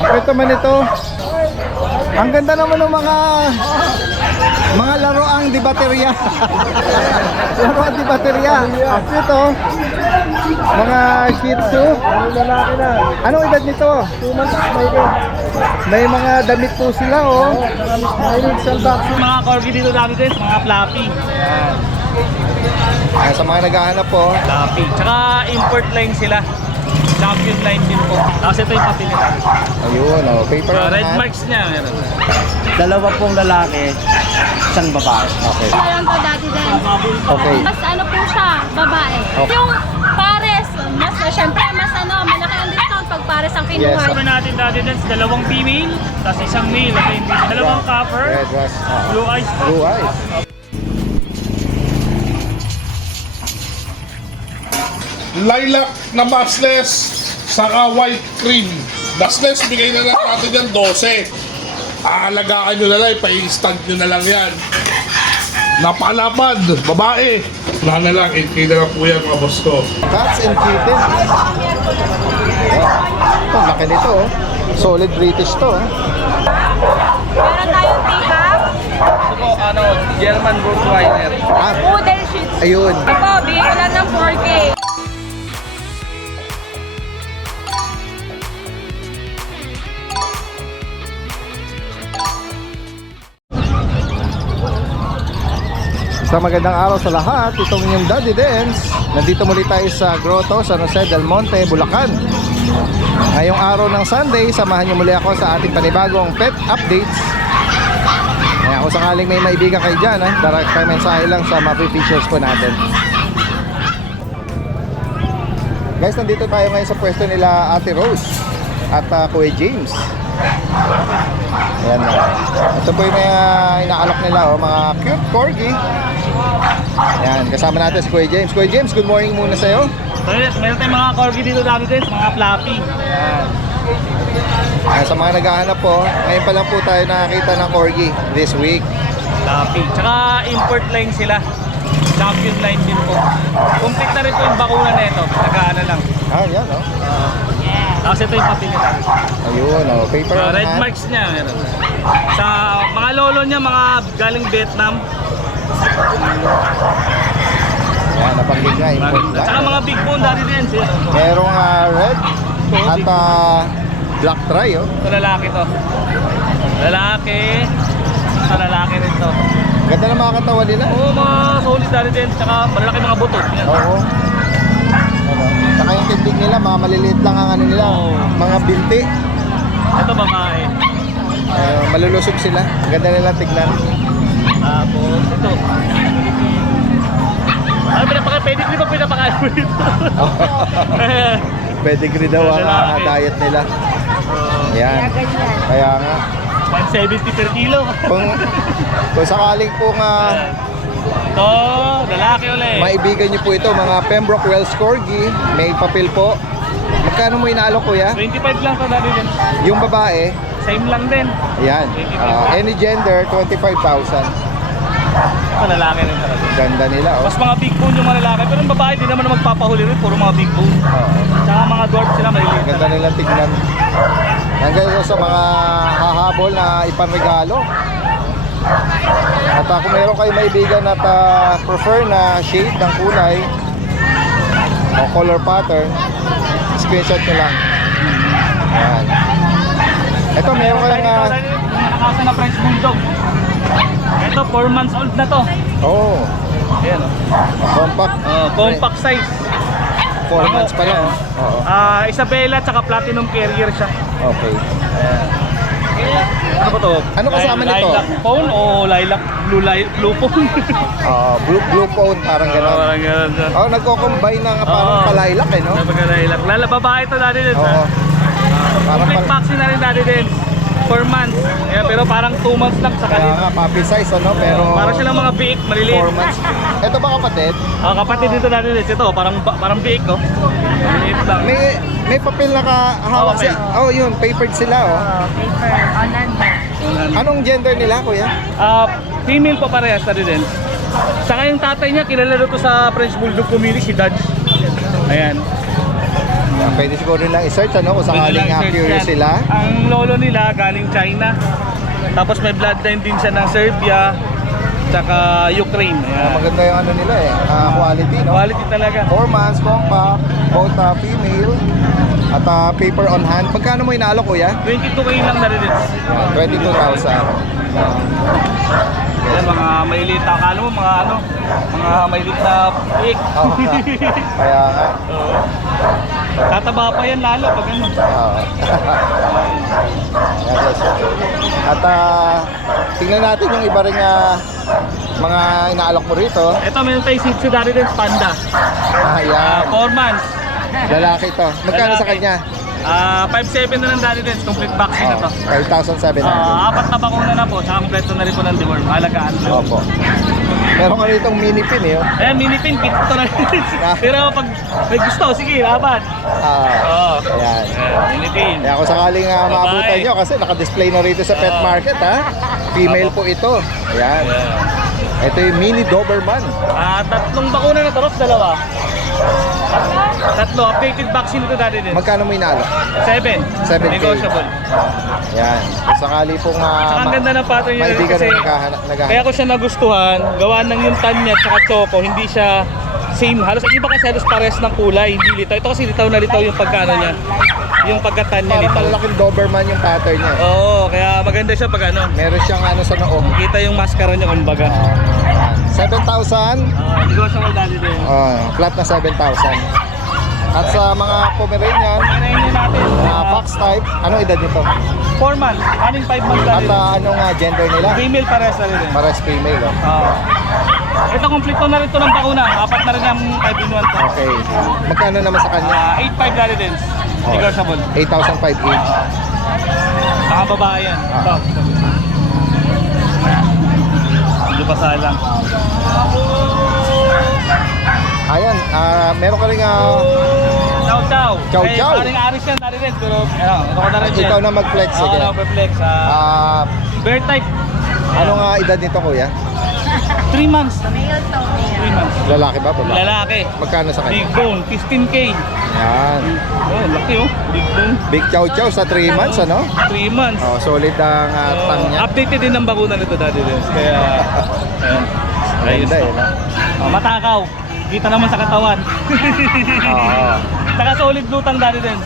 Ito man ito. Ang ganda naman ng mga laruang di baterya. Laruang di baterya. At ito, mga Shih Tzu. Lalaki na. Anong edad nito? 2 months mayroon. May mga damit po sila, oh. Mayroon isang vaccine. Mga corgi dito dami din, mga fluffy. Ayan. Ayan, sa mga naghahanap po. Fluffy. Tsaka import line sila. Champion line din po. Tapos ito yung papel nila. Ayun, oh. Paper on Red hand. marks niya. Meron. Dalawa pong lalaki, isang babae. Okay. Ayan po dati din. Okay. Mas ano po siya, babae. Okay. Yung pares, mas syempre mas ano, malaki ang discount pag pares ang kinuha. Yes. Cover natin dati din, dalawang female, tapos isang male. Ito yung dalawang copper, Red dress. blue eyes. Blue eyes. Lilac na massless, saka white cream. Massless, bigay na lang natin yan 12. Aalagaan nyo na lang, pa-instant nyo na lang yan. Napalapad, babae. Wala na lang, 8K na lang po yan mga boss ko. Cats and kittens. Ito, laki nito, oh. Solid British to, oh. Meron tayong teacup, Ito po, German Rottweiler. Ah, poodle shih tzu. ayun. Ito, bigay ko lang ng 4K. Sa magandang araw sa lahat, itong inyong Daddy Dance. Nandito muli tayo sa Grotto, San Jose del Monte, Bulacan. Ngayong araw ng Sunday, samahan niyo muli ako sa ating panibagong pet updates. Kaya kung sakaling may maibigan kayo dyan, direct mensahe lang sa mapi-features po natin. Guys, nandito tayo ngayon sa pwesto nila Ate Rose at Kuya James. Ayan, ito po yung mga inaalok nila, oh, mga cute corgi. Ayan, kasama natin si Kuya James. Kuya James, good morning muna sa'yo. Meron tayong mga corgi dito dati din, mga fluffy. Ayan. Ayan, sa mga naghahanap po, ngayon pa lang po tayo nakakita ng corgi this week. Fluffy. Tsaka import line sila. Champion line din po. Complete na rin po yung bakuna na ito. Nag-aana lang. Ah, yan, oh. Tapos ito yung papel nila. Ayun, oh, paper on Red hand. marks niya. Meron. Sa mga lolo niya, mga galing Vietnam. Ayan, napanggit nga, import At saka line. mga big bone dati din. Merong red at black tri, oh. Ito lalaki to. Lalaki. Ito lalaki rin to. Ganda ng mga katawan nila. Oo, mga solid dati din. Tsaka malalaki mga buto. Yan. Oo. Ano? Saka yung tindig nila, mga maliliit lang ang ano nila, Oo. mga binti. Ito babae. Malulusog sila. Ang ganda nila tignan. Tapos ito. Ano pwede ba pinapakain mo dito? Pedigree daw ang Lalaki. diet nila. Yan. Kaya nga. 170 per kilo. Kung sakaling po nga Ito, lalaki ulit. maibigan nyo po ito, mga Pembroke Welsh Corgi, may papel po. Magkano mo inaalok, kuya? 25 lang to dati din. Yung babae, Same lang din. ayan. Any gender, 25,000. Ito lalaki rin talaga. Ganda nila, oh. Mas mga big bone yung mga lalaki. Pero yung babae, di naman magpapahuli rin. Puro mga big bone. Tsaka mga dwarf sila, maliliit Ganda talaga. nila tignan. Hanggang sa mga hahabol na ipanregalo. At kung meron kayo maibigan at prefer na shade ng kulay o color pattern, screenshot nyo lang. Ayan. Ito meron kayong Nakasa na French Bulldog. Ito, 4 months old na to. oh, Ayan, compact. compact size. 4 months pa lang. Oo. Isabela, tsaka platinum carrier siya. Okay. Ano ba to? Ano kasama nito? Lilac phone o blue phone? Blue phone, parang gano'n. Parang ganun. Oh, nagko-combine ng parang Oo. palaylak eh, no? Lilac. Babae ito dati din. Oo. Parang Complete vaccine na rin dati din. 4 months. Ayan, pero parang 2 months lang sa kaya kanila. nga, puppy size, ano? Pero Parang silang mga biik, maliliit. 4 months. Ito ba kapatid? Kapatid dito dati din. Ito, parang biik, oh. Maliliit lang. May papel na hawak Okay. siya. Oh, yun, papered sila, oh. Paper, on number. Anong gender nila, kuya? Female pa parehas na din. Saka yung tatay niya, kilala to sa French Bulldog community, si Dodge. Ayan. Pwede siguro nilang i-search ano kung sakaling Pwede lang i-search curious yan. sila. Ang lolo nila galing China. Tapos may bloodline din siya ng Serbia, tsaka Ukraine. Ayan. Maganda yung ano nila eh, quality, no? Quality talaga. 4 months, compact, both female, at paper on hand. Magkano mo inaalok, kuya? 22K lang na rin. 22,000. Ayan, mga mailit na, akala mo mga ano, mga mailit na pig. Oo nga. Kaya nga. Oo. Tataba pa yan lalo pag ano. Oo. Yes, yes. At tingnan natin yung iba ring mga inaalok mo rito. Ito, meron tayo Shih Tzu Daddy Dance Panda. Ayan. 4 months. Lalaki to. Magkano sa Lalaki. kanya? 5.7 na ng Daddy Dance, complete vaccine na to. 5,700. 4 na bakuna na po, saka kompleto na rin po ng deworm. Alagaan na. Opo. Meron ka rito mini pin eh. Oh. Ayan, mini pin, kit to na rin. Pero pag may gusto, sige, laban. Oo. Ayan. Mini pin. Kaya kung sakaling maabutan nyo kasi naka-display na rito sa pet market ha. Female po ito. Ayan. Ito yung mini Doberman. Tatlong bakuna na to, Ross, dalawa. Tatlo, updated vaccine ito dati din. Magkano mo inalo? 7. 7K. Negotiable. Ayan. Kung sakali pong Saka ang ganda ng pattern niya maibigan kasi na kaya naghahanap. ko siya nagustuhan, gawa ng yung tan niya at choco, hindi siya same. Halos iba kasi halos pares ng kulay, hindi litaw. Ito kasi litaw na litaw yung pagkano niya. Yung pagkatan niya Parang litaw. malaking Doberman yung pattern niya. Oo, kaya maganda siya pag ano. Meron siyang ano sa noo. Kita yung maskara niya kumbaga. 7,000. Negotiable dati din. Flat na 7,000. At sa mga Pomeranian, Kinain niya natin. fox type, anong edad nito? 4 months, aning 5 months At dati. anong gender nila? Female pares na rin. Pares female. Oh. Ito, kompleto na rin ito ng bakuna. 4 na rin ang 5 in 1 to. Okay. Magkano naman sa kanya? 8.5 dati din. Negotiable. 8,500 each. Mga babae yan. Ito. Hindi pa salang. Ayan, meron ka rin Chow chow. Chow chow. Paring aris yan dati din. Pero ito ko na rin ikaw na mag-flex. Oo, Sige. na-flex. Bear type. Anong edad nito, kuya? 3 months. 3 months. Lalaki ba? Babae? Lalaki. Magkano sa Big kanya? bone. 15K. Yan. Oh, laki oh. Big bone. Big chow chow sa 3 months, ano? 3 months. Oh, solid ang tang niya. Updated din ng bakuna nito dati din. Kaya, ayan. Ayos Ganda to. eh, no? Matakaw. Kita naman sa katawan. Oo. Saka solid lutang dati din.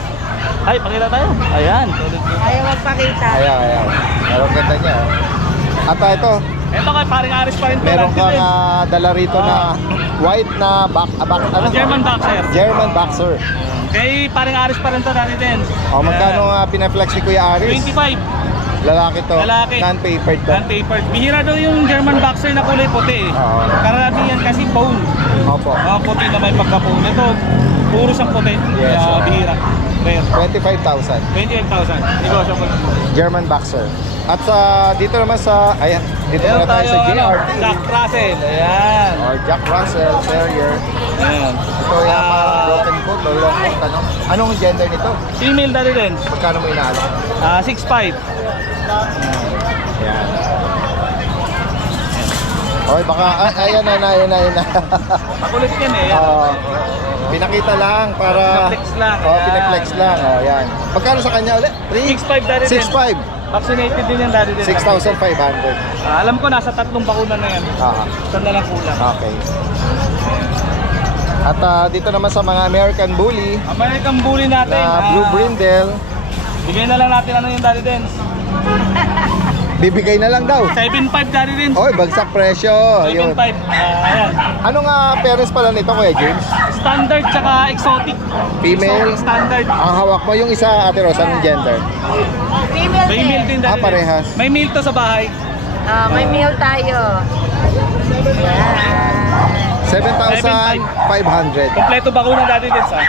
Ay, pakita tayo. Ayan, solid lutang. Ayaw magpakita. Ayan. Pero ang ganda niya. Oh. At ito, Ito kay paring Aris pa rin to. meron dati kang din. dala rito na white na ano? German boxer. German boxer. Kay paring Aris pa rin to dati din. Oh, magkano pinaflex ni Kuya Aris? 25. Lalaki to. Lalaki. Non-papered to. Non-papered. Bihira daw yung German boxer na kulay puti eh. Oo. Karamihan kasi bone. Opo. Mga puti na may pagka-bone. Ito, puro siyang puti. Yes, Kaya oo. bihira. Rare. 25,000. 28,000. Negotiable. German boxer. At dito naman sa, ayan, dito Meron muna tayo sa JRT. Jack Russell. Ayan. Or Jack Russell Terrier. Ayan. Ito yung parang broken coat o long coat, ano? Anong gender nito? Female na rin. Magkano mo inaalo? 6'5". Ayan. Okay, baka, ayan na. Makulit yan eh. Pinakita lang para... Pinaflex lang. Oh, Ayan. pinaflex lang. Oh, yan. Magkano sa kanya ulit? 6'5" dati din. 6,500. Vaccinated din yan dati din. 6,500. Alam ko nasa 3 bakuna na yan. Ito na lang kulang. Okay. At dito naman sa mga American Bully American Bully natin. na Blue Brindle, Bigay na lang natin ano yung dati din. bibigay na lang daw. 7'5" dati din. Oy, bagsak presyo. Yun. 7'5". Ayan. Anong parents pala nito, Kuya James? Standard tsaka exotic. Female? Exotic standard. Ang hawak mo yung isa, Ate Rosa, anong gender? Female May meal din dati din. parehas. May meal to sa bahay. May meal tayo. 7,500. Kompleto bakuna dati din sa.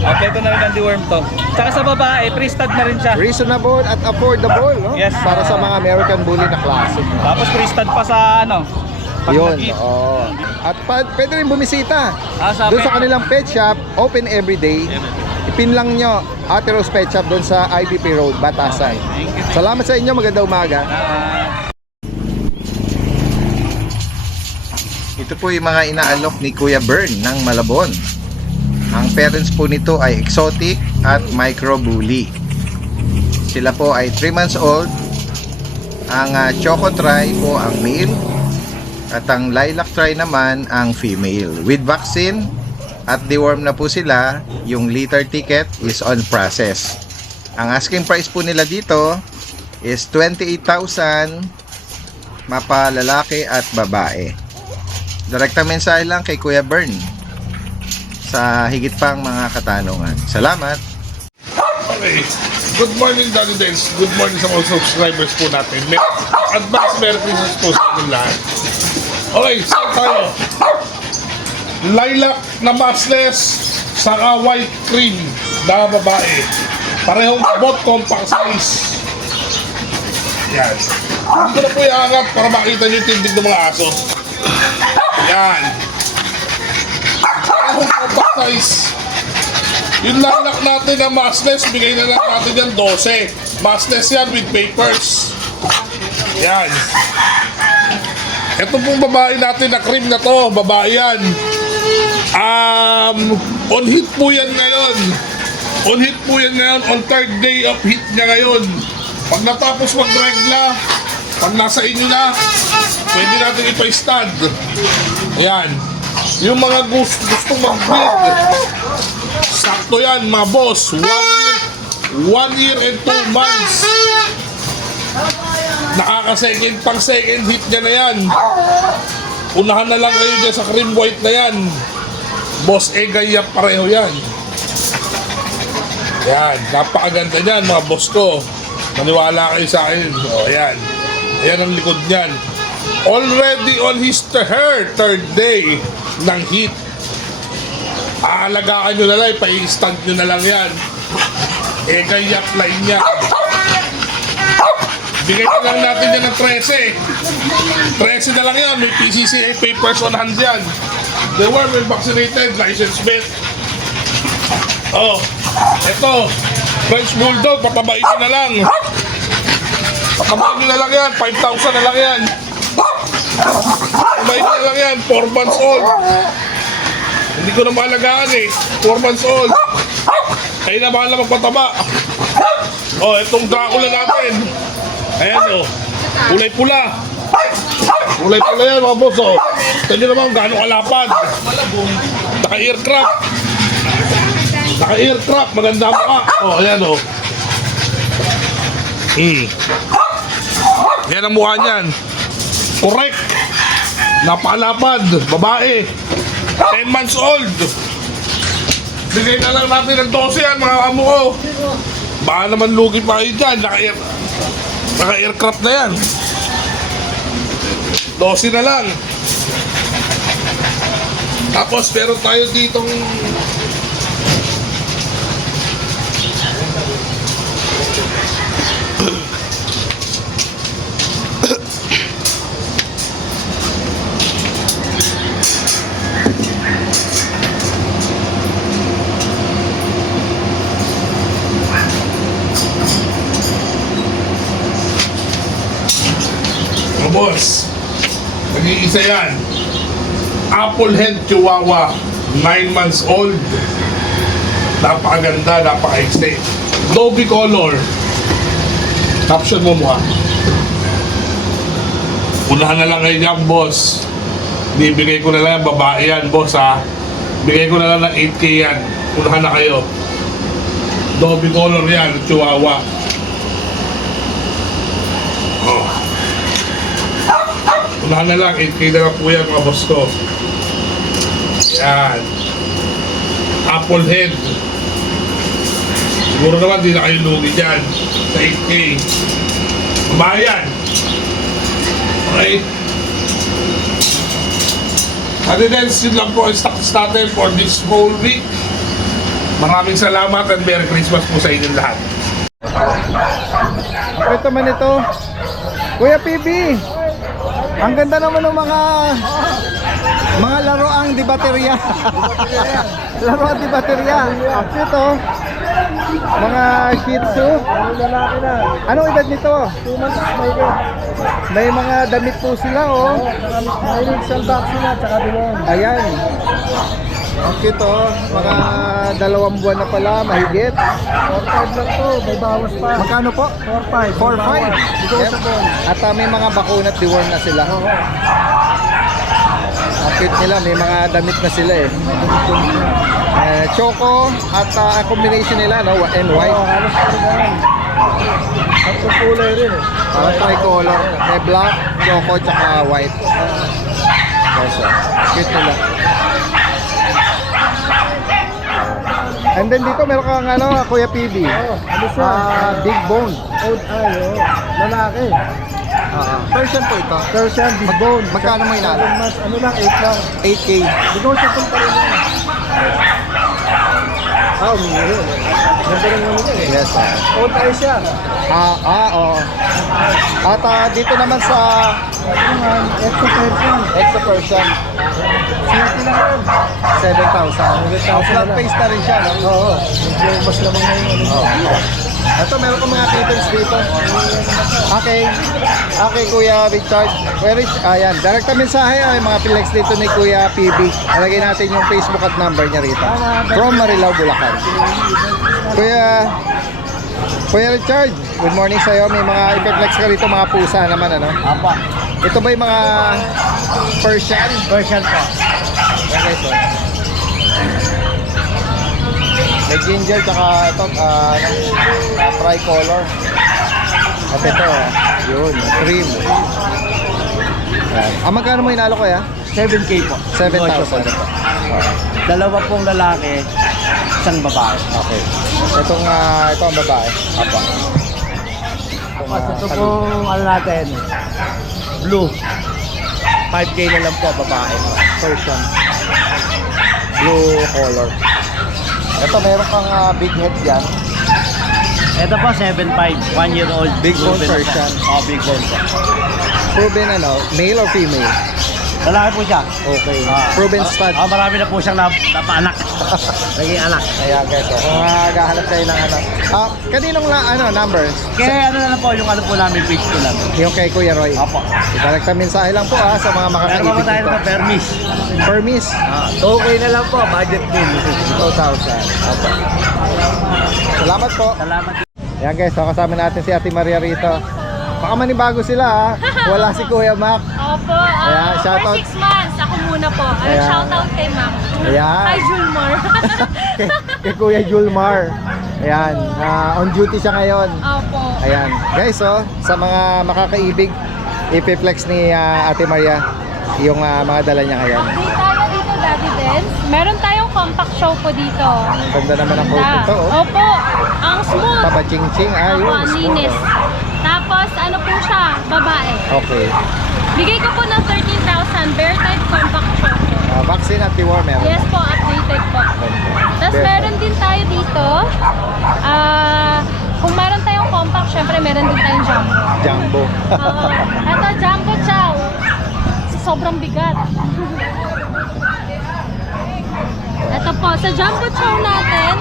Kompleto na rin ang deworm to. Tsaka sa babae, pre-stud na rin siya. Reasonable at affordable, no? Yes. Para sa mga American Bully na classic. Tapos pre-stud pa sa ano. pag Yun, nag-eat. oo. At pwede rin bumisita. Sa Doon sa pet- kanilang pet shop, open every day. Ipin lang nyo, Ate Rose Pet Shop doon sa IBP Road, Batasan. Thank you. Salamat sa inyo, magandang umaga. Ito po yung mga inaalok ni Kuya Bern ng Malabon. Ang parents po nito ay Exotic at Micro Bully. Sila po ay 3 months old. Ang Choco Tri po ang male at ang Lilac Tri naman ang female. With vaccine at deworm na po sila, yung litter ticket is on process. Ang asking price po nila dito is 28,000, mapa lalaki at babae. Direkta mensahe lang kay Kuya Bern sa higit pang mga katanungan. Salamat! Okay. Good morning, Daddy Dance. Good morning sa mga subscribers po natin. Advance Merry Christmas po sa inyong lahat. Okay, start tayo. Lilac na massless, saka white cream na babae. Parehong abot, compact size. Yan. Hindi ko na po iangat para makita nyo yung tindig ng mga aso. Yan. Parehong compact size. Yung lilac natin na massless, bigay na lang natin yan 12. Massless yan with papers. Yan. Ito pong babae natin na cream na to, babae yan. On heat po yan ngayon. On heat po yan ngayon, on 3rd day of heat niya ngayon. Pag natapos magregla, pag nasa inyo na, pwede natin ipa-stud. Ayan. Yung mga gustong mag-breed, sakto yan mga boss. 1 year and 2 months. Nakaka-second pang second hit niya na yan. Unahan na lang kayo dyan sa cream white na yan. Boss Egaya pareho yan. Yan, napakaganda niyan mga boss ko. Maniwala kayo sa akin. O, ayan. Ayan ang likod niyan. Already on his third day ng heat. Aalagaan nyo na lang, pa-i-stand nyo na lang yan. Egaya line niya. Bigay na lang natin yan ng 13. 13 na lang yan. May PCCA papers on hand yan. They were well vaccinated, license plate. Oh, eto. French Bulldog, patabain nyo na lang. Patabain nyo na lang yan. 5,000 na lang yan. Patabain nyo na lang yan. 4 months old. Hindi ko na maalagaan eh. 4 months old. Kayo na bahala magpataba. Oh, itong Dracula natin. Ayan o. Kulay pula. Kulay pula yan mga boss o. Ito nyo naman gano'ng kalapad. Naka-aircraft. Naka-aircraft. Maganda mo ka. O, ayan o. Yan ang mukha niyan. Correct. Napakalapad. Babae. 10 months old. Bigay na lang natin ng 12 yan mga kamo ko. Baka naman lugi pa kayo dyan. Naka-aircraft na yan. 12 na lang. Tapos meron tayo ditong boss, nag-iisa yan. Apple Head Chihuahua, 9 months old. Napakaganda, napaka-excited. Dobby color. Caption mo mukha. Unahan na lang kayo dyan, boss. Bibigay ko na lang, babae yan, boss ha. Bigay ko na lang ng 8K yan. Unahan na kayo. Dobby color yan, Chihuahua. Oh. Unahan na lang, 8K na lang po yan mga boss ko. Yan. Apple Head. Siguro naman di na kayo lugi dyan. Sa 8K. Bayan. Okay. Ate Dance, yun lang po ang stocks natin for this whole week. Maraming salamat at Merry Christmas po sa inyong lahat. Ito man ito. Kuya PB. Ang ganda naman ng mga laruang di baterya. Laruan di baterya. Ito, mga Shih Tzu. Anong edad nito? 2 months may go. May mga damit po sila oh. May salbak sila, tsaka bilon. Ayan. Ang cute oh. Mga 2 buwan na pala, mahigit. 4-5 lang to, may bawas pa. Magkano po? 4-5. 4-5. Yep. At may mga bakuna at deworm na sila. Ang cute nila, may mga damit na sila eh. Choco at ang combination nila, no? And white. Halos pa rin ganun. At yung kulay rin eh. Parang tricolor. May black, choco, tsaka white. Yes, cute nila. And then dito meron kang ano, Kuya PB. Ano siya? Big bone. Old eye, lalaki. Persian po ito. Persian, big bone. Magkano mo inalo? 7 months, ano lang, 8 lang. 8K. Negotiable pa rin yan. Umihi. Ganda rin naman yun eh. Yes, sir. Old eye siya. Oo. At dito naman sa Exo Persian. Exo Persian, City lang yan. 7,000. Flat face na rin siya, no? Oo. Medyo mas lamang na yun. Ito, meron kang mga kittens dito. Okay. Okay, Kuya Richard. Kuya Rich, ayan. Direct na mensahe ay mga pilex dito ni Kuya PB. Alagay natin yung Facebook at number niya rito. From Marilao, Bulacan. Kuya Richard, good morning sa'yo. May mga ipeflex ka rito, mga pusa naman, ano? Apa. Ito ba yung mga Persian? Persian pa. Okay, so. May ginger, tsaka ito, tricolor. At ito, yun, cream. Magkano mo inalo ko ya? 7K po. 7,000. Dalawa pong lalaki, isang babae. Okay. Ito ang babae. Apa. Ito pong ano natin, blue. 5K na lang po, babae. Persian. Blue color. Ito, meron kang big head dyan. Ito po, 7'5", 1 year old. Big bone Proven na po. Persian. Big bone po. Proven male or female? Lalaki po siya. Okay. Proven stud. Marami na po siyang napaanak. Naging anak. Ayan guys, so, kung naghahanap kayo ng ano. Kaninong numbers? Kaya ano na lang po, yung ano po namin, page ko lang. Yung kay Kuya Roy. Opo. Direct na mensahe lang po sa mga Meron pa po makakaibig tayo dito. ng permis. Permis. 2K na lang po, budget din. 2,000. Opo. Salamat po. Salamat. Ayan guys, so kasama natin si Ate Maria rito. Baka manibago sila Wala si Kuya Mac. Opo, Ayan, for shoutout. 6 months, ako muna po. Ayan. Shoutout kay ma'am. Ayan. Kay Julmar. kay Kuya Julmar. Ayan, on duty siya ngayon. Opo. Ayan. Guys, sa mga makakaibig, ipiflex ni Ate Maria yung mga dala niya ngayon. Update tayo dito, Daddy Dance. Meron tayong compact show po dito. Ganda naman ang coat nito. Opo, ang smooth. Pabaching-ching. Opo, Yun. ang linis. Tapos, ano po siya, babae. Okay. Bigay ko po ng 13,000, bear type compact show po. Vaccine at deworm meron. Yes po, updated po. Tapos Bear meron din tayo dito. Kung meron tayong compact, syempre meron din tayong jumbo. Jumbo. Ito, jumbo chow. Sobrang bigat. Ito po, sa jumbo chow natin,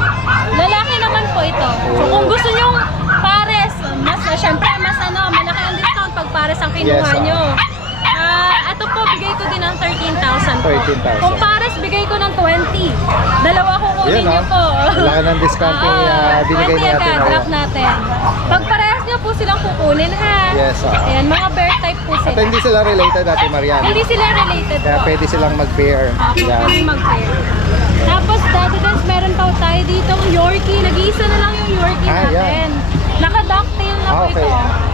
lalaki naman po ito. So kung gusto nyong pares, syempre mas malaki ang discount pag pares ang kinuha Yes, nyo. Ito po, bigay ko din ng 13,000 po. 13,000. Kung pares, bigay ko ng 20. Dalawa kukunin Yun, nyo po. Wala ka ng discount yung binigay 20 ni Ate agad, Maria. drop natin. Pag parehas nyo po silang kukunin ha. Yes, Ayan, mga bear type po At sila. hindi sila related, Ate Maria. Hindi sila related Kaya po. pwede silang mag-pair. Yan. Pwede mag-pair. Tapos, Daddy Dance, meron pa tayo dito Yorkie. Nag-iisa na lang yung Yorkie Ah, yan. natin. Naka-ducktail na po Okay. ito.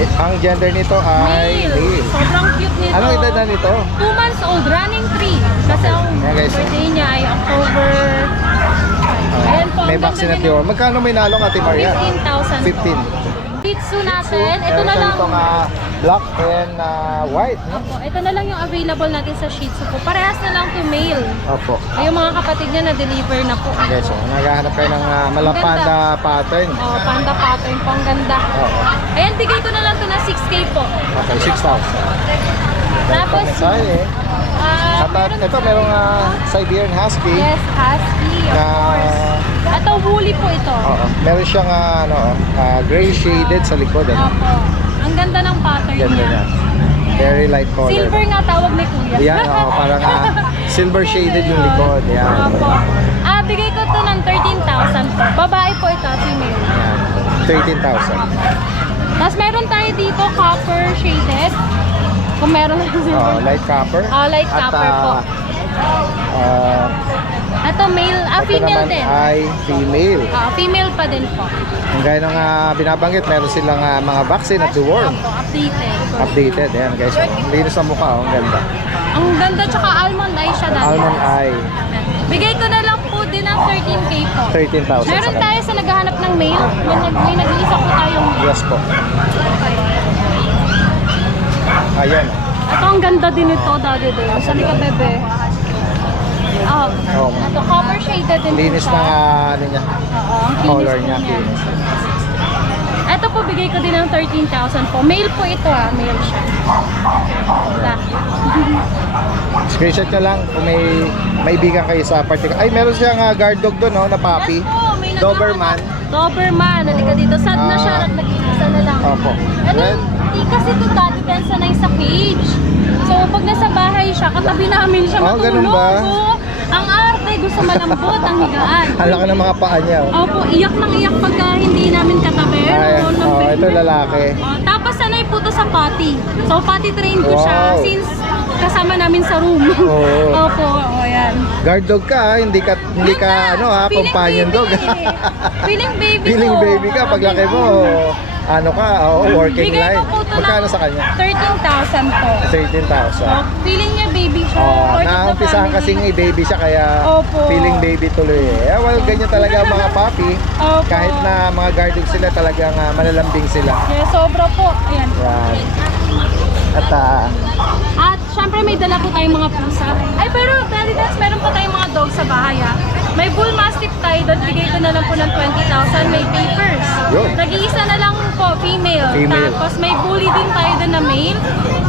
Ang gender nito ay Male. male. Sobrang cute nito. Anong edad na nito? 2 months old, running 3. Kasi ang Yan, guys. birthday niya ay October. Ayan po, May ang ganda vaccine at din. deworm. Magkano may nalong, Ate Maria? 15,000 15. po. Shih Tzu natin, ito na lang. Itong black and white. No? Opo, ito na lang yung available natin sa Shih Tzu po. Parehas na lang to male. Opo. Ay, yung mga kapatid niya na-deliver na po. Okay, so naghahanap kayo ng malapanda pattern. Oh, panda pattern po, ang ganda. Oo. Ayan, bigay ko na lang to na 6K po. Okay, 6,000. Tapos, Pamisahe. At ito, merong Siberian Husky. yes, husky, of Na, course. Ito, woolly po ito. oo, meron siyang gray shaded sa likod. Ano? Opo. Ang ganda ng pattern Ganda niya. niya. Very light color. Silver nga tawag ni Kuya. Yan, parang silver shaded yung likod. Yan. Opo. Bigay ko to ng 13,000 po. Babae po ito, female. Yan. 13,000. Tapos meron tayo dito, copper shaded. Kung meron na silver. Light copper. Light copper po. Ito male, Ito female naman din. ay female. Female pa din po. Ang gaya ng binabanggit, meron silang mga vaccine at deworm. Opo, updated. Updated. Ayan guys. Ang linis sa mukha. Ang ganda. Ang ganda, tsaka almond eye siya dati. Almond eye. Bigay ko na lang po din ng 13K po. 13,000 Meron sa tayo sa naghahanap ng male. May nag-iisa po tayong male. Yes po. Ayan. Ito ang ganda din ito, daddy din. Sali ka, bebe. Ito copper shaded din Linis po ng siya. ano niya. Ang kinis Color po niya. Linis. Ito po, bigay ko din ng 13,000 po. Male po ito male siya. Black. Screenshot nyo lang kung may ibigan kayo sa particular. Ay, meron siyang guard dog doon, no, na puppy. Yes po, may Doberman. Doberman. Halika dito. Sad na siya at nag-iisa na lang. Opo. Ano, Red. di kasi ito dati dahil sanay sa cage. So, pag nasa bahay siya, katabi namin siya matulog. Ganun ba? Oo. Ang arte, gusto malambot ang higaan. Hala ka ng mga paa niya. Opo, iyak ng iyak pagka hindi namin katabi. Ito lalaki. Tapos sanay po to sa potty. So, potty train ko siya Wow. since kasama namin sa room. Oo. Opo, yan. Guard dog ka, hindi ka Feeling companion baby. dog. Feeling baby Feeling ko. baby ka, paglaki mo, working Bigay line. ko po to Magkano ng sa kanya? 13,000 po. 13,000. So, feeling niya baby siya. Part of the Naumpisahan family. kasing baby siya kaya Opo. feeling baby tuloy eh. Well, ganyan talaga ang mga puppy. Opo. Kahit na mga guard dog sila, talagang malalambing sila. Yeah, sobra po. Ayan. Yan. At At syempre may dala po tayong mga pusa. Ay pero Daddy Dance, meron pa tayong mga dog sa bahay May bull mastiff tayo doon. Bigay ko na lang po ng 20,000. May papers. Yun. Nag-iisa na lang po, female. Female. Tapos may bully din tayo doon na male.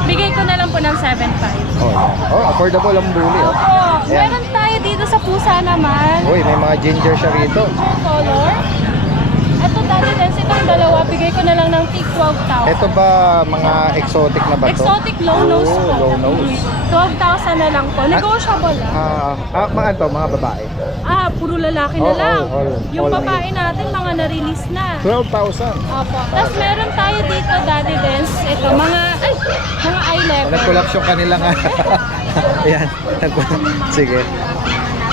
Bigay ko na lang po ng 7,500. affordable ang bully. Oh. Opo. Ayan. Meron tayo dito sa pusa naman. Uy, may mga ginger siya rito. Ginger color. Ito Daddy Dance, itong dalawa. Bigay ko na lang ng tig 12,000. Ito ba mga exotic na ba to? Exotic low nose po. Low nose. 12,000 na lang po. Negotiable lang. Mga babae. Puro lalaki na Oo, lang. all Yung male. babae natin, mga na-release na. 12,000. Opo. Tapos meron tayo dito, Daddy Dance. Ito, mga eye level. Nag-collection kanila nga. Ayan. Sige.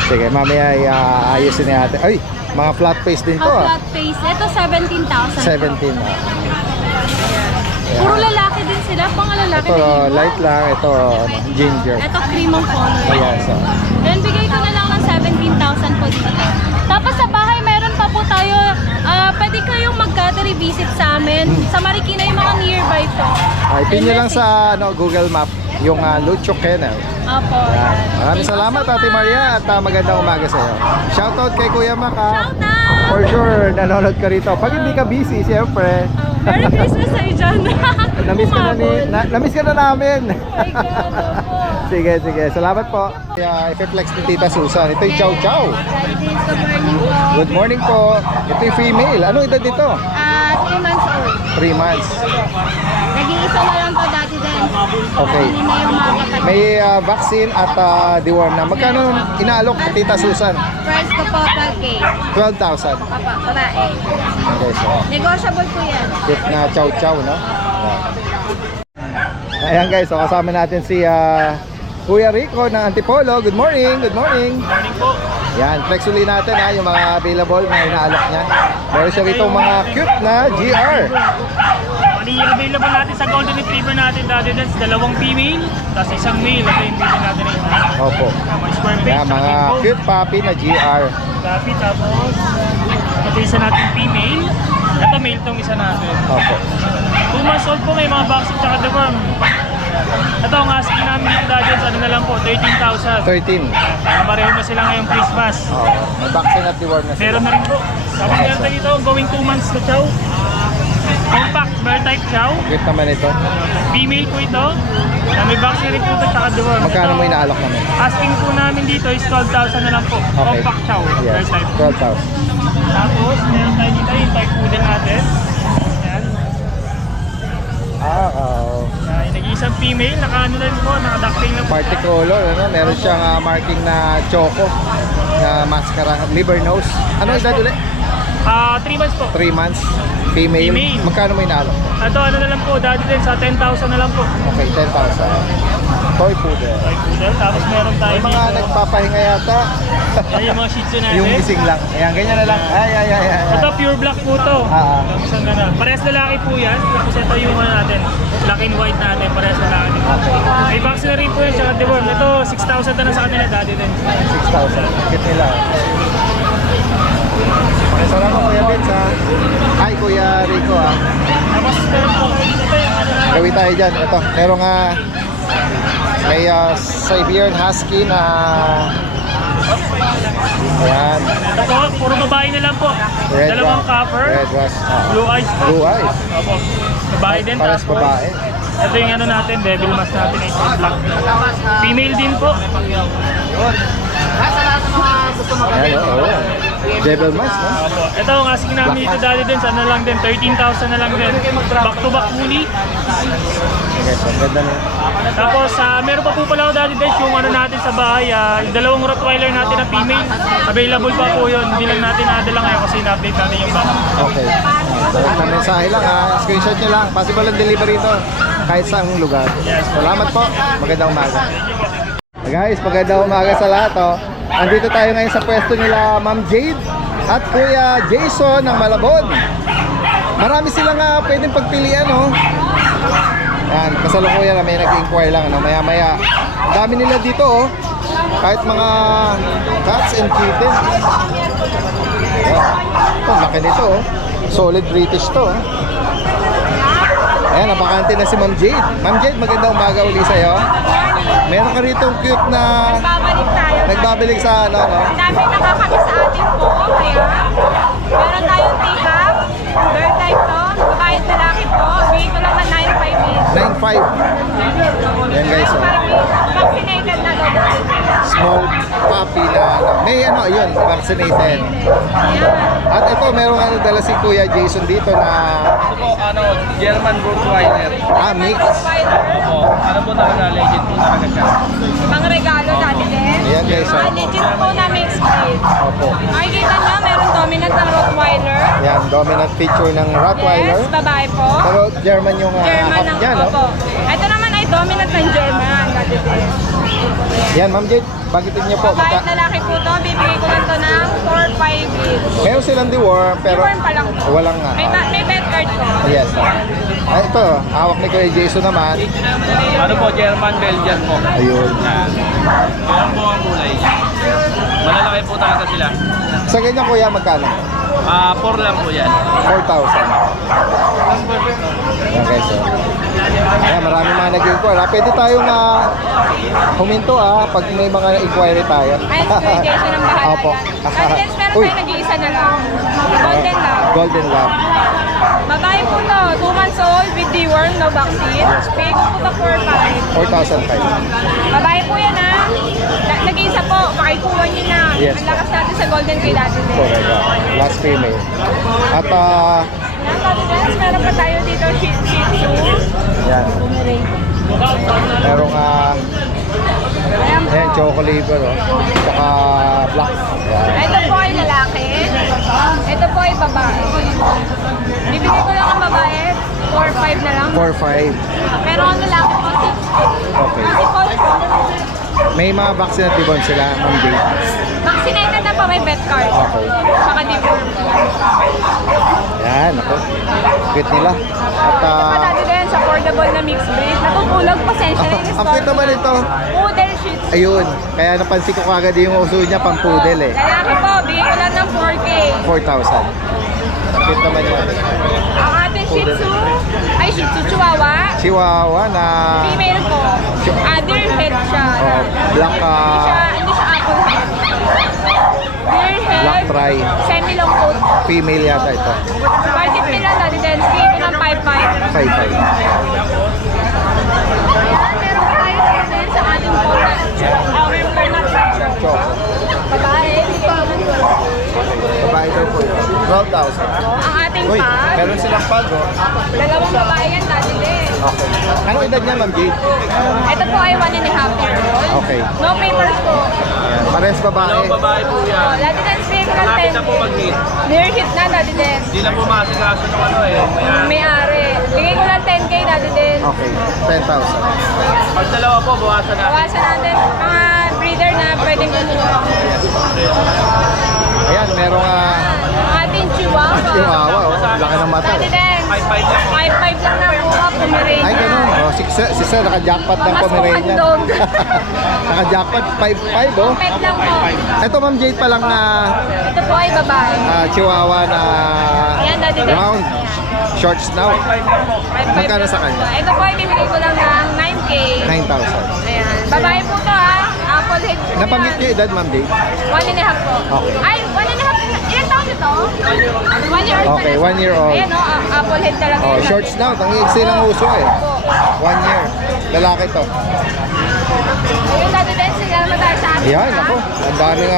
Sige, mamaya ayusin ni ate. Ay, mga flat face din to. Flat face. Ito, 17,000. 17. Puro lalaki din sila. Mga lalaki Ito, din. light lang. Ito, ginger. Ito, cream ang color. Ayan, so. Then, bigay ko na lang ng 17,000 po dito. Tapos sa bahay, meron pa po tayo. Pwede kayong mag-gather visit sa amin. Sa Marikina, yung mga nearby po. Pin nyo lang sa Google Map yung Lucho Kennel. Opo. Yan. Maraming salamat Ate Maria at magandang umaga sa iyo. Shoutout kay Kuya Mac. Shout out! For sure, nanonood ka rito. Pag hindi ka busy, siyempre. Merry Christmas sa'yo dyan. Namiss ka na namiss ka na namin. Oh my God, opo. Sige. Salamat po. I-flex ni Tita Susan. Ito yung Chow Chow. Good morning po. Good morning po. Ito yung female. Anong edad dito? 3 months old. 3 months. Nag-iisa na lang to dati din. Okay. Hindi na yung mga kapatid. May vaccine at deworm na. Magkano inaalok Tita Susan? Price ko po 12K. 12,000. Papa, babae. Okay, so Negotiable po yan. cute na Chow Chow, no? Ayan guys, so kasama natin si Kuya Rico ng Antipolo. Good morning. Good morning. Morning po. Yan, flex uli natin yung mga available na inaalok niya. Meron siya rito mga cute na GR. Mali yung available natin sa Golden Retriever natin dati din, dalawang female, tapos isang male. Ito yung pili natin na isa. Opo. Mga square face, Yan, mga tsaka cute puppy na GR. Copy, tapos ito isa natin female. Ito male tong isa natin. Opo. 2 months old po, may mga vaccine tsaka deworm. Ito ang asking namin dito dati, ano na lang po, 13,000. 13. Pareho na sila ngayong Christmas. May vaccine at deworm na sila. Meron na rin po. Tapos meron tayo dito, going 2 months na chow. Compact bear type chow. Cute naman ito. Female po ito. Na may vaccine rin po ito tsaka deworm. Magkano Ito, mo inaalok namin? asking po namin dito is 12,000 na lang po. Okay. Compact chow, bear Yes, type. 12,000. Tapos meron tayo dito yung type poodle natin. Yan. Oo. Yung nag-iisang female. female, naka ano na rin po, naka-ducktail na po. Party color, ano? Meron siyang marking na choco na mascara, liver nose. Ano edad ulit? 3 months po. 3 months. Female. Female. Magkano mo inaalok? Ito ano na lang po, daddy din sa 10,000 na lang po. Okay, 10,000. Toy poodle. Toy poodle, tapos meron tayo May mga dito. nagpapahinga yata. Ayan yung mga shih tzu natin. Yung gising lang. Ayan, ganyan na lang. Ay. Ito pure black po to. Ah. Tapos ang gana. Parehas lalaki po yan. Tapos ito yung ano natin, black and white natin. Parehas lalaki din. May vaccine na rin po yan, tsaka deworm. Ito, 6,000 na lang sa kanila, daddy din. 6,000. Kit nila. Salamat Kuya Vince ha. Ay Kuya Rico ha. Tapos meron po, ito yung ano natin. Gawin tayo dyan. Ito, merong may Siberian Husky na ayan. Ito po, puro babae na lang po. Red Dalawang one. copper, Red was blue eyes po. Blue eyes. Opo. Babae din. Pares Tapos, babae. ito yung ano natin, devil mask natin ay black. Female din po. Ayan o. Devil Mask no? Opo. Ito ang asking namin dito dati din, sa ano lang din, 13,000 na lang din. Back to back muli. Okay, so ganda na. Tapos meron pa po pala ako dati din yung ano natin sa bahay, yung dalawang Rottweiler natin na female. Available pa po yun. Hindi lang natin nadala ngayon kasi na-update natin yung back. Okay. So, na mensahe lang ha. Screenshot nyo lang. Possible ang delivery ito kahit saang lugar. Yes. Salamat po. Magandang umaga. Guys, magandang umaga sa lahat. Oh. Andito tayo ngayon sa pwesto nila Ma'am Jade at Kuya Jason ng Malabon. Marami silang pwedeng pagpilian. Oh. Yan, kasalukuyan na may nag-inquire lang. Ano, maya-maya. Ang dami nila dito. Oh. Kahit mga cats and kittens. Ito, laki nito. Oh. Solid British to. Oh. Ayan, napakante na si Ma'am Jade. Ma'am Jade, magandang umaga uli sa'yo. Meron ka rito cute na Babalik tayo. nagbabalik sa ano, no? Ang dami nakakami sa atin po. Kaya, meron tayong tea-cup. Bird type to. Babae at lalaki po. Bigay ko lang na 9.5 each. 9.5. Yan guys, oh. Vaccinated na to. Smoked puppy na ano. May ano, yun, vaccinated. Ayan. At ito, meron nga dala si Kuya Jason dito na Ito po, German Rottweiler. mix. Opo, ano po talaga, legend po talaga siya. Mga regalo dati din. Ayan guys, oh. Legit po na mixed breed. Opo. Makikita nyo, meron dominant ng Rottweiler. Yan, dominant feature ng Rottweiler. Yes, babae po. Pero German yung German half ng niya, no? opo. Ito naman ay dominant ng German. Dati din. Yan, Ma'am Jade, bagitin niyo po. Babae at lalaki po to. Bibigay ko lang to ng 4.5 each. Meron silang deworm, pero Deworm pa lang po. walang nga. May bed card po. Yes. Ay, ito, hawak ni Kuya Jason naman. Ano po, German Belgian po. Ayun. Yan. Yan po ang kulay. Malalaki po talaga sila. Sa ganyan kuya, magkano? 4 lang po yan. 4,000. Ayan guys, oh. Ayan, marami mga nag-inquire. Pwede tayong huminto pag may mga inquiry tayo. Ay, Jason ang bahala Opo. yan. Contents, meron Uy. tayo nag-iisa na lang. Golden lang. Golden Lab. Babae po to. 2 months old with deworm, no vaccine. Bigay ko po to 4.5. 4,500. Babae po yan ha. Nag-iisa po. Pakikuha niyo na. Yes. Ang lakas natin sa golden kay dati din. Correct. Last female. At, Yan, Dati Dance, meron pa tayo dito Shih Tzu. yan. Merong, Ayan po. ayan, choco liver, oh. Saka black. Yan. Ito po ay lalaki. Ito po ay babae. Bibigay ko lang ang babae. 4.5 na lang. 4,500. Pero ang lalaki po, 6. Okay. Kasi po, May mga vaccine at deworm sila, Ma'am Jade. vaccinated na po, may vet card. Okay. Saka deworm. Yan, ako. Cute nila. At, Ito pa dati din sa affordable na mixed breed. Natutulog, pasensya na ang cute naman ito. Poodle Shih Tzu. Ayun, kaya napansin ko kagad yung uso niya, pang poodle eh. Lalaki po, bigay ko lang ng 4K. 4,000. Cute naman yun. Ang ating Shih Tzu, ay Shih Tzu Chihuahua. Chihuahua na Female po. Deer head siya. black, Hindi siya apple head. Deer head. black tri. Semi-long coat. Female yata ito. Budget nila na din. Bigay ko ng 5.5. 5,500. Meron pa tayo din sa ating coat. Our Bernard Choco. Choco. Babae. Bigay ko ng 12. Babae daw po yun. 12,000. Ang ating Uy, pad. meron silang pag, oh. Dalawang babae yan, Daddy din. Okay. Anong edad niya, Ma'am Jade? Ito po ay 1.5 years old. Okay. No papers po. Ayan. Pares babae. babae po Oh, Daddy din, bigay ko ng 10K. mag-meet. Near hit na, Daddy din. Hindi na po masikaso ng ano eh. May-ari. Bigay ko ng 10K, Daddy din. Okay. 10,000. Pag dalawa po, bawasan na. Bawasan natin mga breeder na pwedeng kumuha. Ayan, merong Ang ating chihuahua. chihuahua, oh. Laki ng mata. Daddy din. 5-5 lang po. 5.5 lang na buka, Pomeranian. Ay, ganun. Oh, si Sir, naka-jackpot ng Mas Pomeranian. handog. Naka-jackpot 5-5, oh. Pet lang po. Ito, Ma'am Jade pa lang na Ito po ay babae. chihuahua na Ayan, Daddy din. round. Short snout. 5.5 Magkano sa kanya? Ito po ay bibigay ko lang ng 9K. 9,000. Ayan. Babae po to ha. Apple head po Nabanggit yan. niyo edad, Ma'am Jade? 1.5 po. Okay. Ay, 1.5. Ilan taon ito? 1 year old Okay, pala. 1 year old. Ayan o, apple head talaga. Oh, yan, short Daddy. snout. Ang iksi ng uso eh. 1 year. Lalaki to. Ayun, Daddy din. Sige naman tayo sa amin. Ayan, ako. Ang daming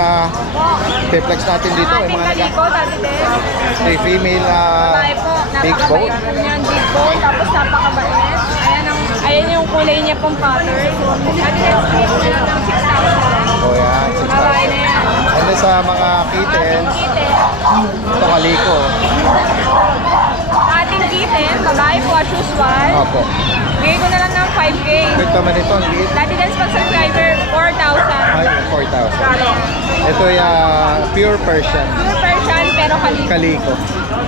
peplex natin dito. Ang Yung ating mga kaliko, Daddy din. female Babae po. big Napakabait bone. po niyan. Big bone. Tapos napakabait. Ayan yung kulay niya pong pattern. Daddy din, sige ko na lang ng 6,000. Oh, yan. Babae na yan. And then sa mga Ating kittens, kitten. ito kaliko. Ating kitten. Babae po as usual. Opo. Bigay ko na lang ng 5K. Ito naman ito, ang liit. Daddy Dance pag subscriber, 4,000. Ay, 4,000. Ito yung pure Persian. Pure Persian pero kaliko. Kaliko.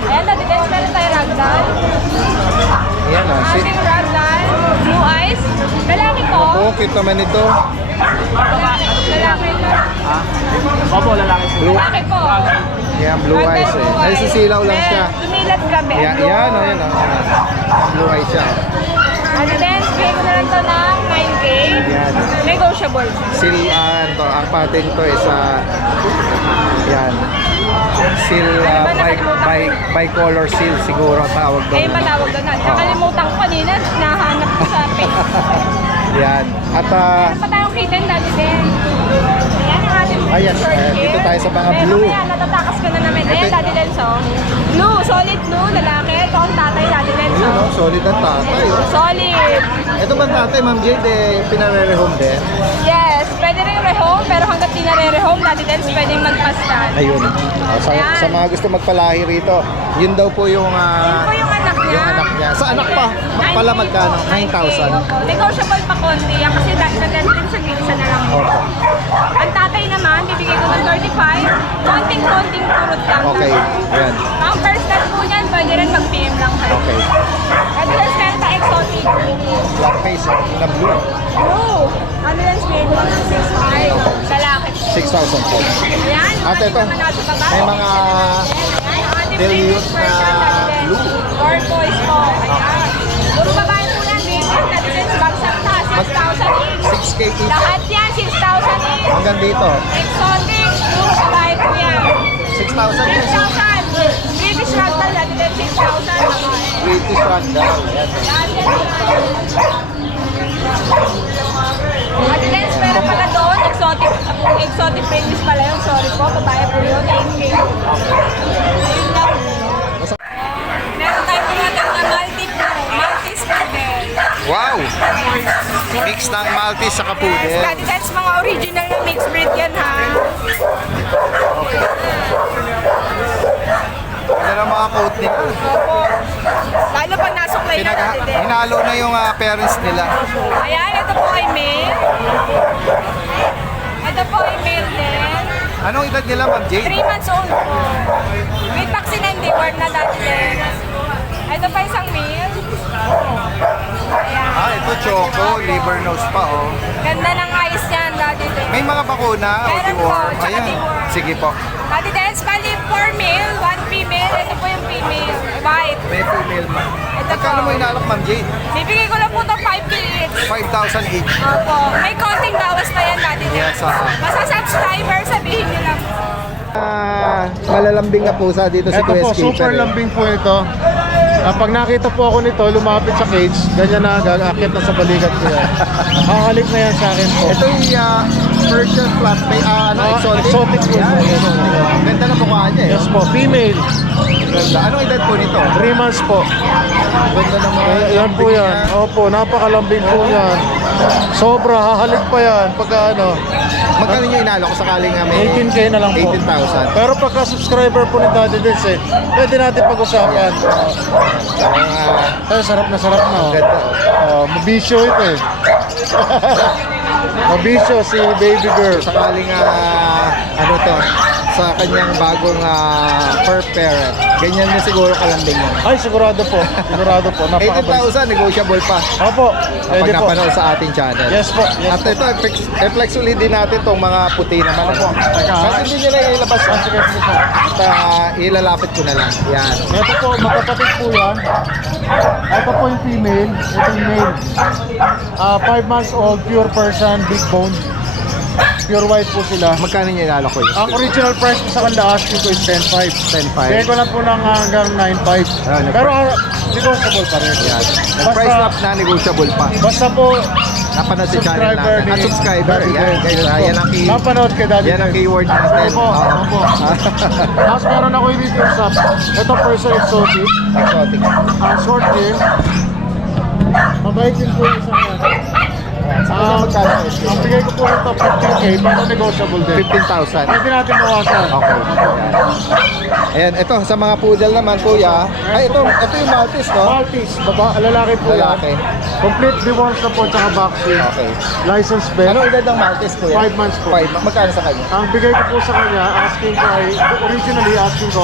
Ayan, Daddy Dance, meron tayo ragdoll. Ayan o. Ating ragdoll, blue eyes. Lalaki po. Oh, cute naman ito. Lalaki po. Opo, lalaki po. Blue. Lalaki po. Yan, blue Ragdoll eyes eh. blue eyes. Naisisilaw lang Ayan, siya. Tumilad kami. Yan, yan o, yan o. Blue eyes siya. Daddy Dance, bigay ko na lang to ng 9K. Yan. Negotiable. To, ang pattern to is yan. Seal, Ano ba nakalimutan? bicolor seal siguro ang tawag doon. Ayun ba tawag doon? Nakalimutan ko kanina, nahanap ko sa Facebook. Yan. At Meron pa tayong kitten, Daddy din. Ayan ang ating Ayan, short hair. dito tayo sa mga Meron blue. Ayan, natatakas ko na namin. Ayan, Ito- Daddy Denso. Blue, solid blue, lalaki. Ito ang tatay, Daddy Denso. yun, oh, solid ang tatay. Oh. Solid. Ito ba tatay, Ma'am Jade, pinare-rehome din? Yes, pwede rin rehome, pero hanggat di nare-rehome, Daddy Denso, pwedeng magpastan. Ayun. Oh, Ayan. sa mga gusto magpalahi rito, yun daw po yung Ito yung anak niya. yung anak niya. Sa anak pa, pala magkano? 9,000. Opo. Negotiable pa konti yan kasi nagdagan din sa gigsa na lang. Opo. Ang tatay naman, bibigay ko ng 35. Konting-konting turot lang. Okay. Ayan. Ang first cut po niyan, pwede rin mag-PM lang kayo. Okay. Ito lang Santa Exotic. Black face, oh, na blue. Blue. Ano lang spin ko ng 6'5". Lalaki. 6,000 po. Ayan. At ito, may mga dilute na blue. Tortoise po. Ayan. Puro babae po yan, baby. That's bagsak na. 6,000 each. 6K each. Lahat yan, 6,000 each. Hanggang dito. Exotic. Puro babae po yan. 6,000 each. 6,000. British Ragdoll natin din 6,000. British Ragdoll. Ayan. Ate Lens, meron pala doon. Exotic babies pala yun. Sorry po, babae po yun. 8K. Ayun lang. Meron tayo pumatang na Maltese Poodle. Wow! Mix ng Maltese sa Yes, Poodle. Ate Lens, mga original na mixed breed yan ha. Yan ang mga coat nila. Opo. Lalo pag nasuklay na Ate Lens. Hinalo na yung parents nila. Ayan, ito po ay male. Ito po ay male din. Anong edad nila, Ma'am Jade? 3 months old po. With vaccine and deworm na dati din. Ito pa isang male. Ayan. Ito choco, liver nose pa, oh. Ganda ng eyes yan dati din. May mga bakuna o Meron po, deworm. tsaka Ayan. deworm. Sige po. Dati din, bali 4 male, 1 female. Ito po yung female. White. May female man. Ito Magkano po. mo inalok, Ma'am Jade? Bibigay ko lang po ito 5K each. 5,000 each. Opo. May konting bawas pa yan dati din. Yes, Basta subscriber, sabihin nyo lang po. Malalambing na pusa dito si Ito Kuya po, Skipper. super lambing po ito. Pag nakita po ako nito, lumapit sa cage, ganyan na, gagakit na sa balikat ko yan. Kakalik na yan sa akin po. Ito yung Persian flat pay, exotic. Exotic po. Yan, Yes, Ang ganda ng mukha niya. Yes po, female. Ganda. Anong edad po nito? 3 months po. Ganda ng mga Yan po yan. Opo, napakalambing po yan. Sobra, hahalik pa yan. Pagka ano, Magkano nyo inalo kung sakaling may 18K na lang po. 18,000. Pero pagka subscriber po ni Daddy Dins pwede natin pag-usapan. Ay, sarap na oh. Ganda. Mabisyo ito eh. Mabisyo si baby girl. Sakaling ano to, sa kanyang bagong fur parent. Ganyan na siguro kalambing yan. Ay, sigurado po. Sigurado po. Napakabay. 18,000, negotiable pa. Opo, Kapag pwede po. napanood sa ating channel. Yes po. Yes At po. ito, i-flex ulit din natin itong mga puti naman. Opo. Kasi hindi nila ilabas. Sige po. At ilalapit ko na lang. Yan. Ito po, magkapatid po yan. Ito po yung female. Ito yung male. 5 months old, pure Persian, big bone. Pure white po sila. Magkano niya inalo ko yun? Ang original price ko sa kanila asking ko is 10.5. 10.5. Bigay ko lang po ng hanggang 9.5. Ah, Pero negotiable pa rin. Yan. Price up na negotiable pa. Basta po, Napanood si channel natin. At subscriber. Yan, guys. Yan ang key. napanood kay Daddy. Yan ang Dins. keyword natin. Opo, Oo. opo. Tapos meron ako yung video sa ito Persian exotic. Exotic. Short hair. Mabait din po yung isang yan. Magkano ito? Ang bigay ko po ito 15K, pero negotiable din. 15,000. Pwede natin bawasan. Okay. Ayan, ito sa mga poodle naman kuya. Ay, ito yung Maltese, no? Maltese, lalaki po Lalaki. yan. Complete deworms na po, tsaka vaccine. Okay. License vet. Anong edad ng Maltese kuya? 5 months po. 5. Magkano sa kanya? Ang bigay ko po sa kanya, asking ko ay, originally asking ko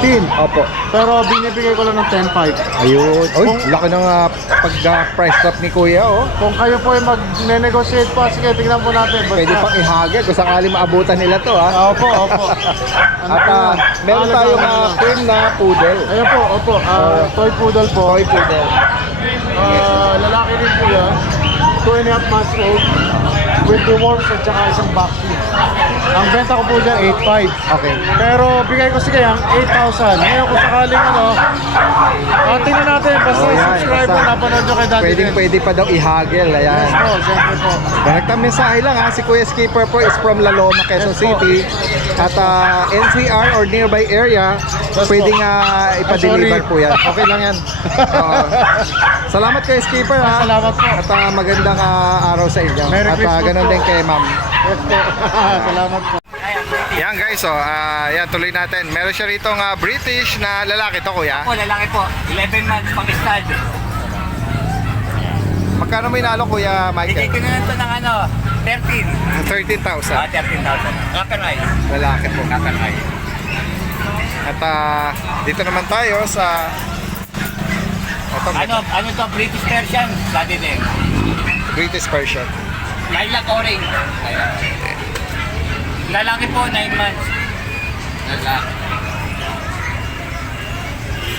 15. Opo. Pero binibigay ko lang ng 10.5. Ayun. Uy, laki ng pag-price drop ni kuya, oh. Kung kayo po ay mag-negotiate pa, sige, tignan po natin. Basta, Pwede pang ihagad kung sakali maabutan nila to, ha? Opo, opo. At meron tayong cream na poodle. Ayan po, opo. Toy poodle po. Toy poodle. Lalaki din po yan. 2.5 months old. With deworms at saka isang vaccine. Ang benta ko po dyan, 8.5. Okay. Pero bigay ko sige ang 8,000. Ngayon kung sakaling tingnan natin. Basta Oh, yan. subscriber, Basta napanood nyo kay Daddy Dins. Pwede pa daw ihagel. Ayan. Yes po, siyempre po. Direktang mensahe lang ha, si Kuya Skipper po is from La Loma, Quezon Yes po. City. At NCR or nearby area, Yes pwedeng po. ipa-deliver Sorry. po yan. Okay lang yan. Salamat kay Skipper ha. Salamat po. At magandang araw sa inyo. Merry At Christmas ganun po. din kay ma'am. Yes po. Salamat po. Yan guys, yan tuloy natin. Meron siya rito British na lalaki to kuya. Po, lalaki po. 11 months pang stud. Magkano may nalo kuya Bigay Michael? ko na lang ito ng 13. 13,000. 13,000. Copper eye. Lalaki po. Copper eye. At dito naman tayo sa ito, Ano to? British Persian? Daddy din. British Persian. Lilac orange. Lalaki po, 9 months. Lalaki.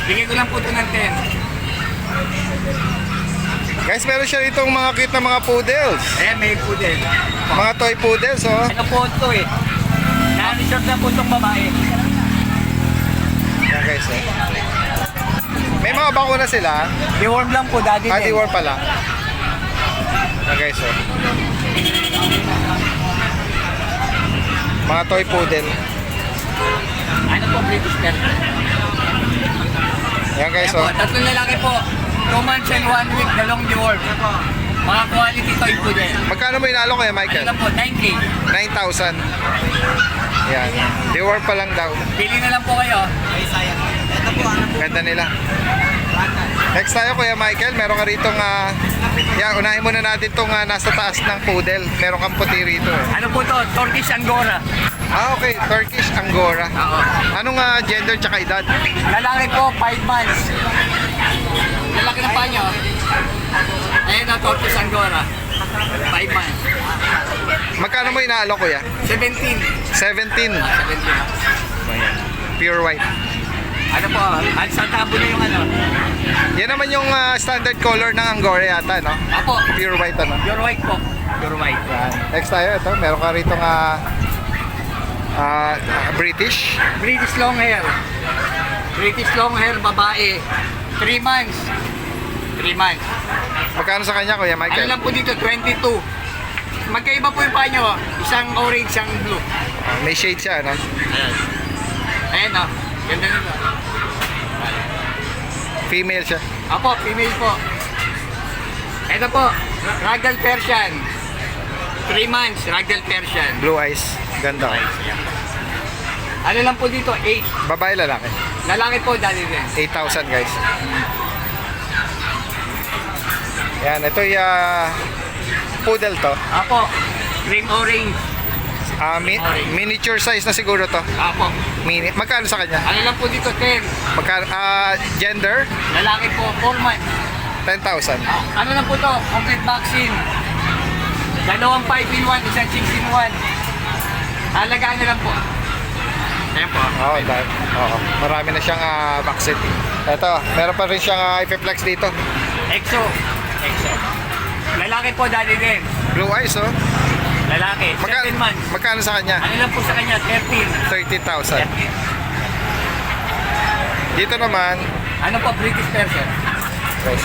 Bigay ko lang po ito ng 10. Guys, meron siya itong mga cute na mga poodles. Ayan, may poodle. Mga toy poodles, oh. Ano po ito eh? Na-reserve na po itong babae. Yan guys, eh. May mga bakuna sila. Deworm lang po, daddy din. War pala. Yan guys, oh. Mga toy poodle. Ano po, British Persian? Yan guys, Ayan po, oh. tatlong lalaki po. 2 months and 1 week, dalawang deworm. Mga quality toy po din. Magkano may nalo kaya Ano Michael? lang po, 9K. 9,000. Yan. War pa lang daw. Pili na lang po kayo. Ganda nila. Next tayo Kuya Michael, meron ka rito yan, unahin muna natin itong nasa taas ng poodle. Meron kang puti rito. Eh. Ano po to? Turkish Angora. Okay, Turkish Angora. Oo. Anong gender tsaka edad? Lalaki po, 5 months. Lalaki na pa nyo. Ayan na, Turkish Angora. 5 months. Magkano mo inaalo Kuya? 17. 17. 17. Pure white. Ano po, sa tabo na yung ano. Yan naman yung standard color ng Angora yata, no? Apo, Pure white, ano? pure white po. Pure white. Yan. Next tayo, ito. Meron ka rito British. British long hair. British long hair, babae. 3 months. 3 months. Magkano sa kanya, Kuya Ano Michael? lang po dito, 22. Magkaiba po yung paa nyo. Isang orange, isang blue. May shade siya, no? Ayan. Ayan o. Ganda nito. Female siya. Apo, female po. Ito po, Ragdoll Persian. 3 months, Ragdoll Persian. Blue eyes. Ganda. Ano lang po dito, 8. Babae, lalaki. Lalaki po, dali din. 8,000 guys. Yan, ito yung poodle to. Apo, cream orange. Miniature size na siguro to. Apo. Magkano sa kanya? Ano lang po dito, 10. Magkano, gender? Lalaki po, 4 months. 10,000. Ano lang po to, complete vaccine. Dalawang 5-in-1, isang 6-in-1. Halagaan na lang po. Ayan po. Oo, oo. Marami na siyang vaccine. Ito, meron pa rin siyang Ifeflex dito. EXO. EXO. Lalaki po, dali din. Blue eyes, oh. Lalaki, 7 months. Magkano sa kanya? Ano lang po sa kanya, 13. 30,000. Dito naman, Ano po, British Persian? guys.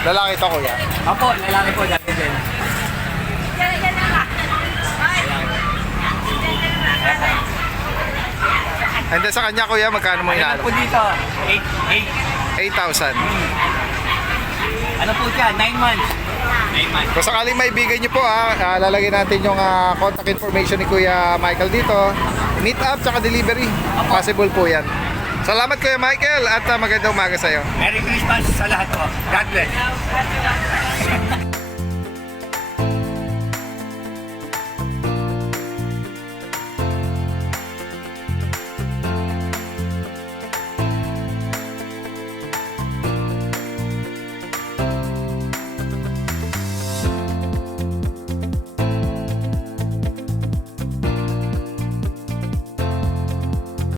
Lalaki to, Kuya. Apo, lalaki po, dali din. And then sa kanya, Kuya, magkano mo Ano lang inaano? po dito, 8. 8,000. Ano po siya, 9 months. 9 months. Kung sakaling maibigay niyo po, lalagay natin yung contact information ni Kuya Michael dito. Meet up, tsaka delivery. Possible po yan. Salamat, Kuya Michael, at magandang umaga sa'yo. Merry Christmas sa lahat po. God bless.